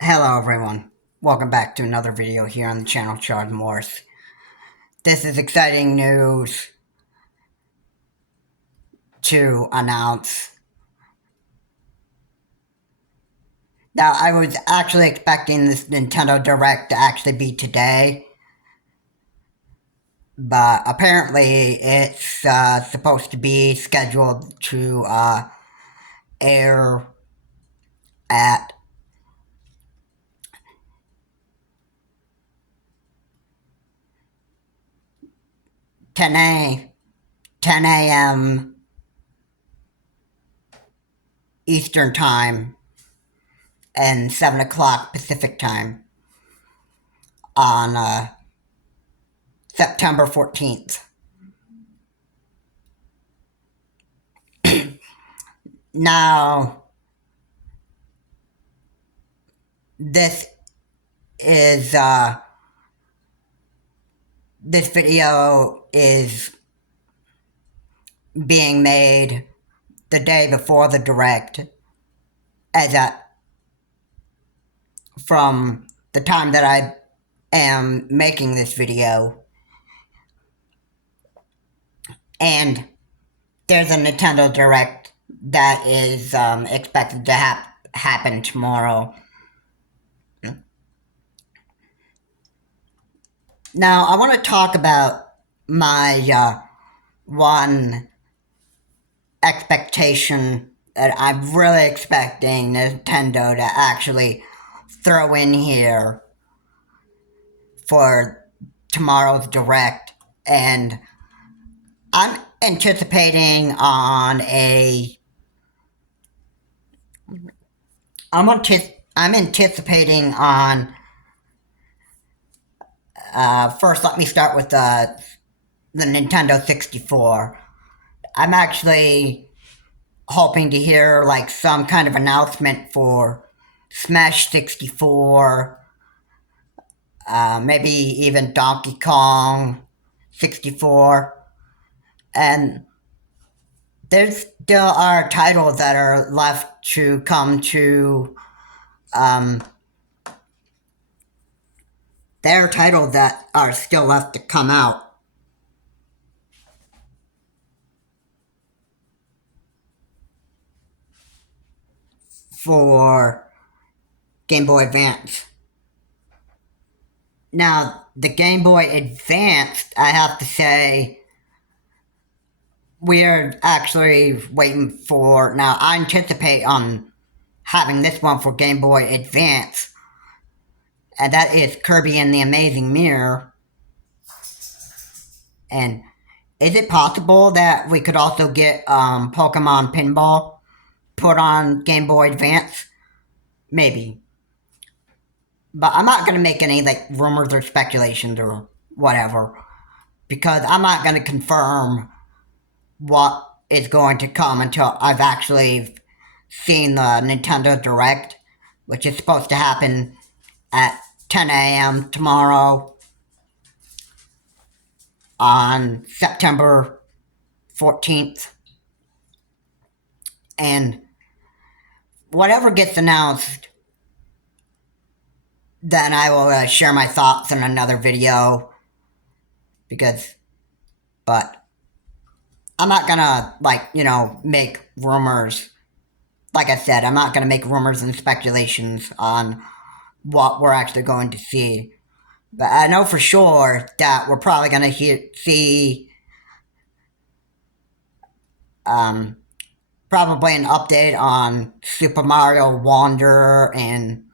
Hello everyone, welcome back to another video here on the channel Charles Morse. This is exciting news to announce. Now I was actually expecting this Nintendo Direct to actually be today, but apparently it's supposed to be scheduled to air at 10 a.m. Eastern Time and 7 o'clock Pacific Time on September 14th. Now, this is this video is being made the day before the direct, as from the time that I am making this video, and there's a Nintendo Direct that is expected to happen tomorrow. Now, I want to talk about my one expectation that I'm really expecting Nintendo to actually throw in here for tomorrow's Direct, and I'm anticipating on a I'm anticipating on first let me start with the Nintendo 64. I'm actually hoping to hear like some kind of announcement for Smash 64, maybe even Donkey Kong 64, and there still are titles that are left to come to, there are titles that are still left to come out for Game Boy Advance. Now, the Game Boy Advance, I have to say, we're actually waiting for. Now, I anticipate on having this one for Game Boy Advance, and that is Kirby and the Amazing Mirror. And is it possible that we could also get Pokemon Pinball put on Game Boy Advance? Maybe. But I'm not going to make any like rumors or speculations or whatever, because I'm not going to confirm what is going to come until I've actually seen the Nintendo Direct, which is supposed to happen at 10 a.m. tomorrow on September 14th. And whatever gets announced, then I will share my thoughts in another video, but I'm not gonna, make rumors. Like I said, I'm not gonna make rumors and speculations on what we're actually going to see. But I know for sure that we're probably gonna see probably an update on Super Mario Wonder, and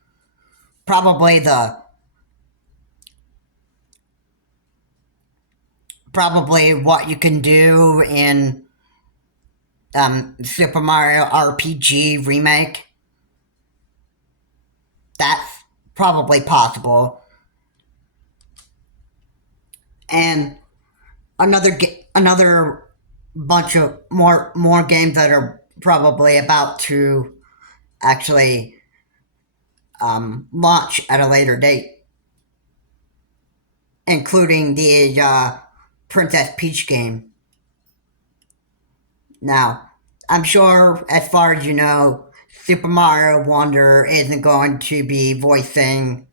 probably what you can do in Super Mario RPG Remake. That's probably possible. And another bunch of more games that are probably about to actually launch at a later date, including the Princess Peach game. Now, I'm sure, as far as you know, Super Mario Wonder isn't going to be voicing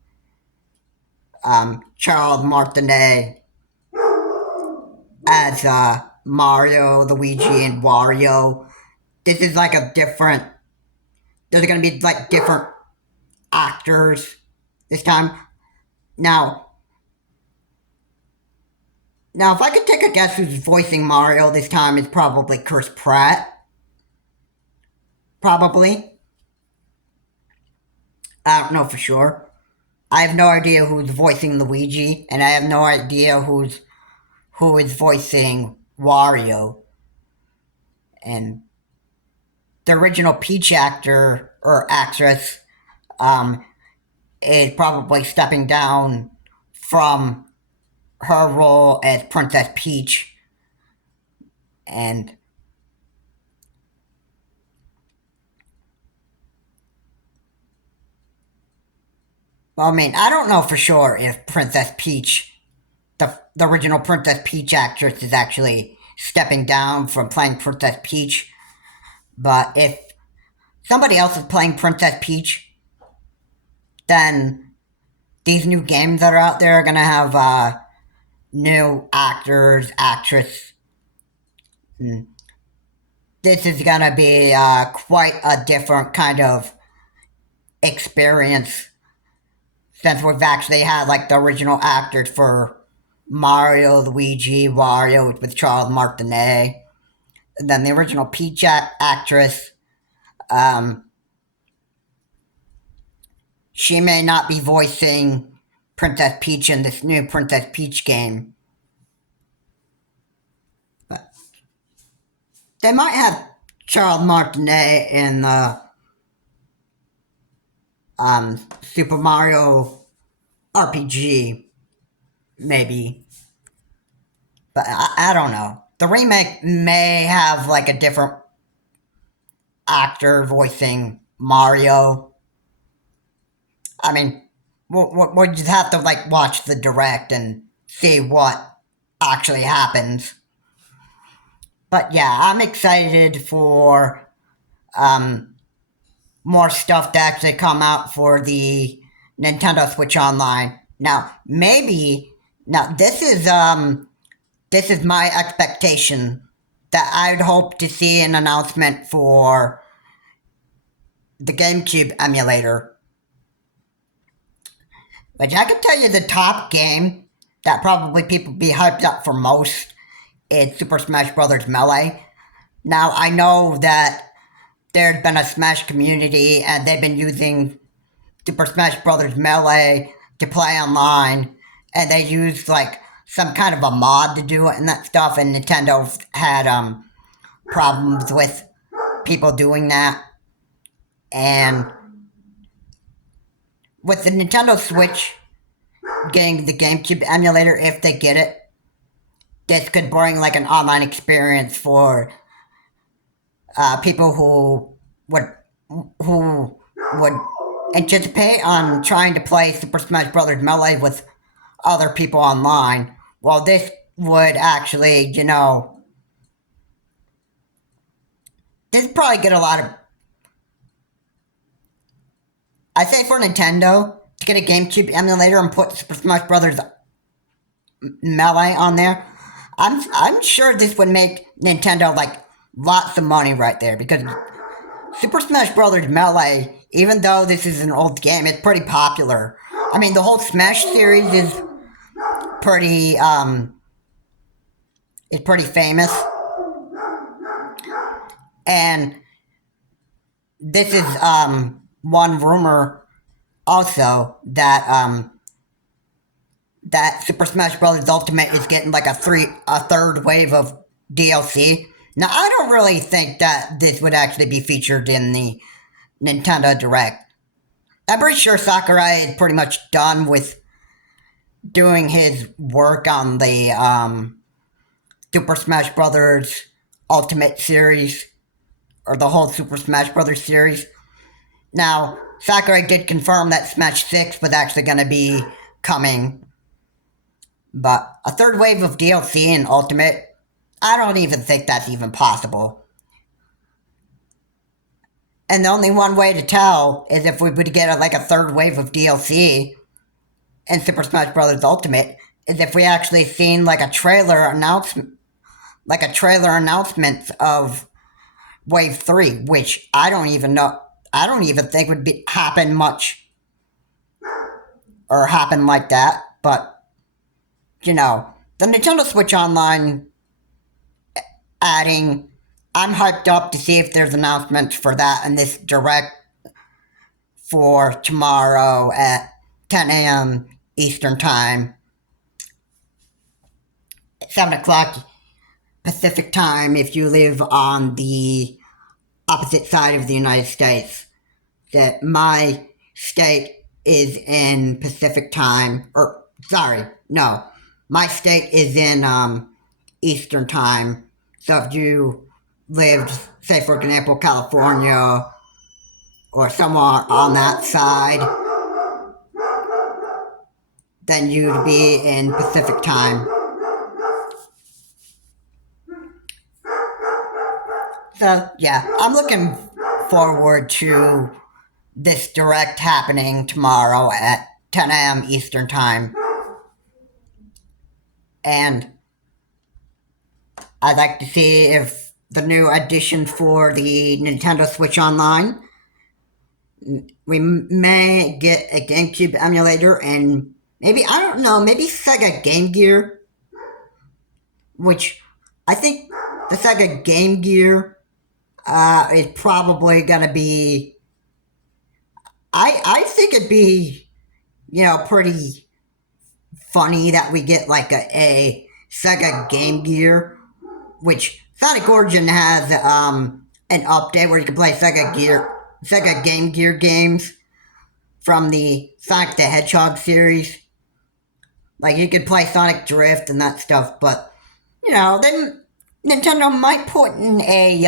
Charles Martinet as Mario, Luigi, and Wario. This is like a different. There's going to be like different actors this time. Now, if I could take a guess who's voicing Mario this time, it's probably Chris Pratt. Probably. I don't know for sure. I have no idea who's voicing Luigi, and I have no idea who is voicing Wario. And the original Peach actor or actress is probably stepping down from her role as Princess Peach. And well, I mean, I don't know for sure if Princess Peach, the original Princess Peach actress, is actually stepping down from playing Princess Peach. But if somebody else is playing Princess Peach, then these new games that are out there are going to have new actors, actress. This is going to be quite a different kind of experience since we've actually had like the original actors for Mario, Luigi, Wario with Charles Martinet, and then the original Peach actress. She may not be voicing Princess Peach in this new Princess Peach game, but they might have Charles Martinet in the Super Mario RPG, maybe. But I don't know. The remake may have like a different actor voicing Mario. I mean, we'll just have to like watch the direct and see what actually happens. But yeah, I'm excited for more stuff to actually come out for the Nintendo Switch Online. Now, this is my expectation that I'd hope to see an announcement for the GameCube emulator. Which I can tell you the top game that probably people be hyped up for most is Super Smash Bros. Melee. Now, I know that there's been a Smash community and they've been using Super Smash Bros. Melee to play online, and they used like some kind of a mod to do it and that stuff, and Nintendo had problems with people doing that. And with the Nintendo Switch getting the GameCube emulator, if they get it, this could bring like an online experience for people who would anticipate on trying to play Super Smash Bros. Melee with other people online. Well, this would actually, this would probably get a lot of. I say for Nintendo to get a GameCube emulator and put Super Smash Bros. Melee on there, I'm sure this would make Nintendo like lots of money right there, because Super Smash Bros. Melee, even though this is an old game, it's pretty popular. I mean, the whole Smash series is pretty famous, and this is one rumor also that that Super Smash Bros. Ultimate is getting like a third wave of DLC. Now, I don't really think that this would actually be featured in the Nintendo Direct. I'm pretty sure Sakurai is pretty much done with doing his work on the Super Smash Bros. Ultimate series, or the whole Super Smash Bros. Series. Now, Sakurai did confirm that Smash 6 was actually going to be coming, but a third wave of DLC in Ultimate, I don't even think that's even possible. And the only one way to tell is if we would get a third wave of DLC in Super Smash Bros. Ultimate, is if we actually seen a trailer announcement, of Wave 3, which I don't even know. I don't even think would happen much or happen like that. But the Nintendo Switch Online adding, I'm hyped up to see if there's announcements for that in this direct for tomorrow at 10 a.m. Eastern Time, 7 o'clock Pacific Time if you live on the opposite side of the United States. That my state is in Pacific Time, or sorry, no, my state is in Eastern Time. So if you lived, say for example, California or somewhere on that side, then you'd be in Pacific Time. So yeah, I'm looking forward to this direct happening tomorrow at 10 a.m. Eastern Time. And I'd like to see if the new addition for the Nintendo Switch Online, we may get a GameCube emulator and maybe, I don't know, maybe Sega Game Gear, which I think the Sega Game Gear is probably going to be, I think it'd be, pretty funny that we get a Sega Game Gear, which Sonic Origin has an update where you can play Sega Game Gear games from the Sonic the Hedgehog series. You could play Sonic Drift and that stuff, but then Nintendo might put in a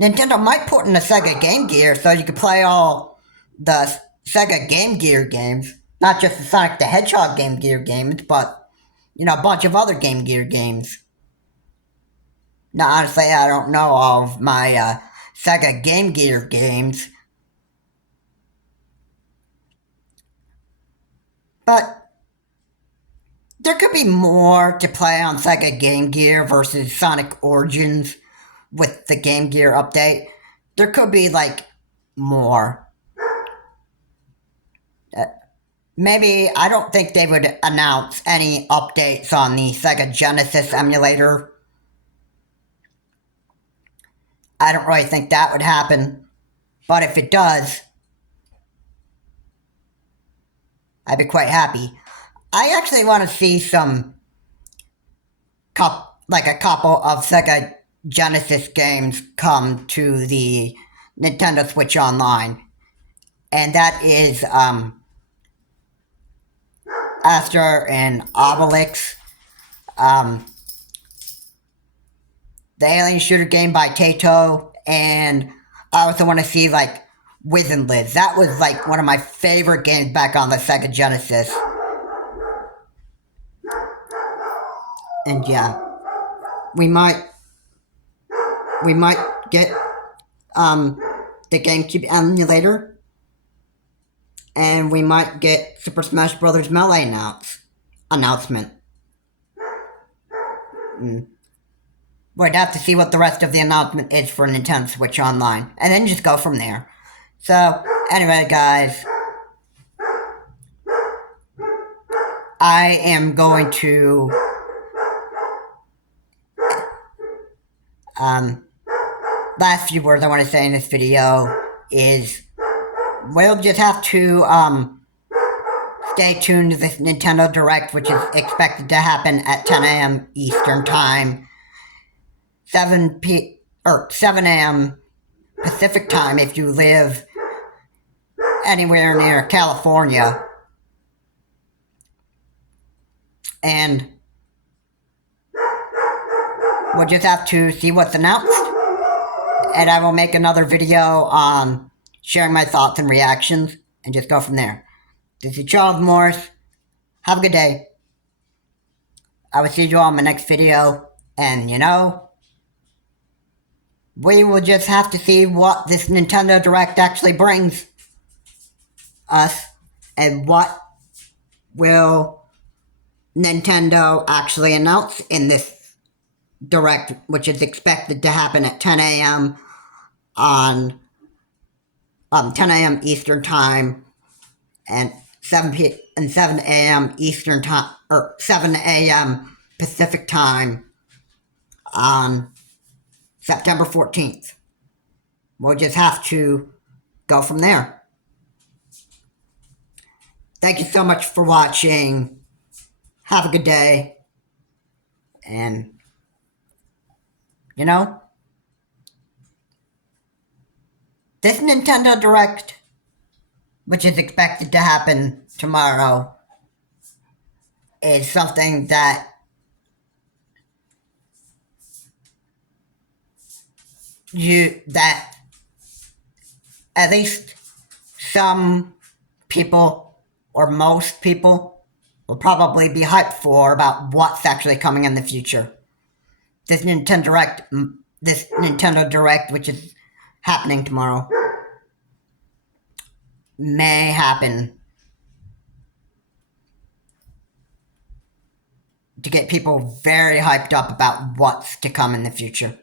Sega Game Gear so you could play all the Sega Game Gear games, not just the Sonic the Hedgehog Game Gear games, but a bunch of other Game Gear games. Now, honestly, I don't know all of my Sega Game Gear games, but there could be more to play on Sega Game Gear versus Sonic Origins with the Game Gear update. There could be more. Maybe, I don't think they would announce any updates on the Sega Genesis emulator. I don't really think that would happen. But if it does, I'd be quite happy. I actually want to see some, a couple of Sega Genesis games come to the Nintendo Switch Online. And that is Aster and Obelix, the alien shooter game by Taito, and I also want to see Wiz and Liz. That was one of my favorite games back on the Sega Genesis. And yeah, we might get the GameCube emulator, and we might get Super Smash Bros. Melee announcement. We'd have to see what the rest of the announcement is for Nintendo Switch Online, and then just go from there. So, anyway, guys, I am going to last few words I want to say in this video is we'll just have to stay tuned to this Nintendo Direct, which is expected to happen at 10 a.m. Eastern Time, 7 a.m. Pacific Time if you live anywhere near California. And we'll just have to see what's announced. And I will make another video on sharing my thoughts and reactions and just go from there. This is Charles Morris. Have a good day. I will see you all in my next video. And we will just have to see what this Nintendo Direct actually brings us and what will Nintendo actually announce in this Direct, which is expected to happen at 10 a.m. on 10 a.m. Eastern Time and 7 a.m. Eastern Time, or 7 a.m. Pacific Time on September 14th. We'll just have to go from there. Thank you so much for watching. Have a good day. And, you know, this Nintendo Direct, which is expected to happen tomorrow, is something that at least some people, or most people, will probably be hyped for about what's actually coming in the future. This Nintendo Direct, which is happening tomorrow, may happen to get people very hyped up about what's to come in the future.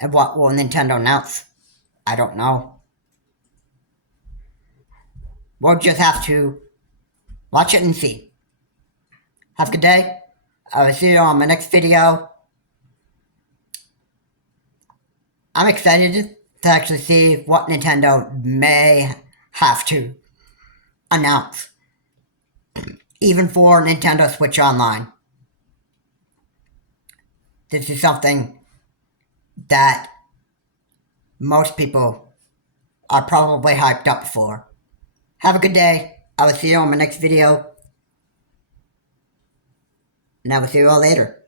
And what will Nintendo announce? I don't know. We'll just have to watch it and see. Have a good day. I will see you on my next video. I'm excited to actually see what Nintendo may have to announce, even for Nintendo Switch Online. This is something that most people are probably hyped up for. Have a good day. I will see you on my next video. And I will see you all later.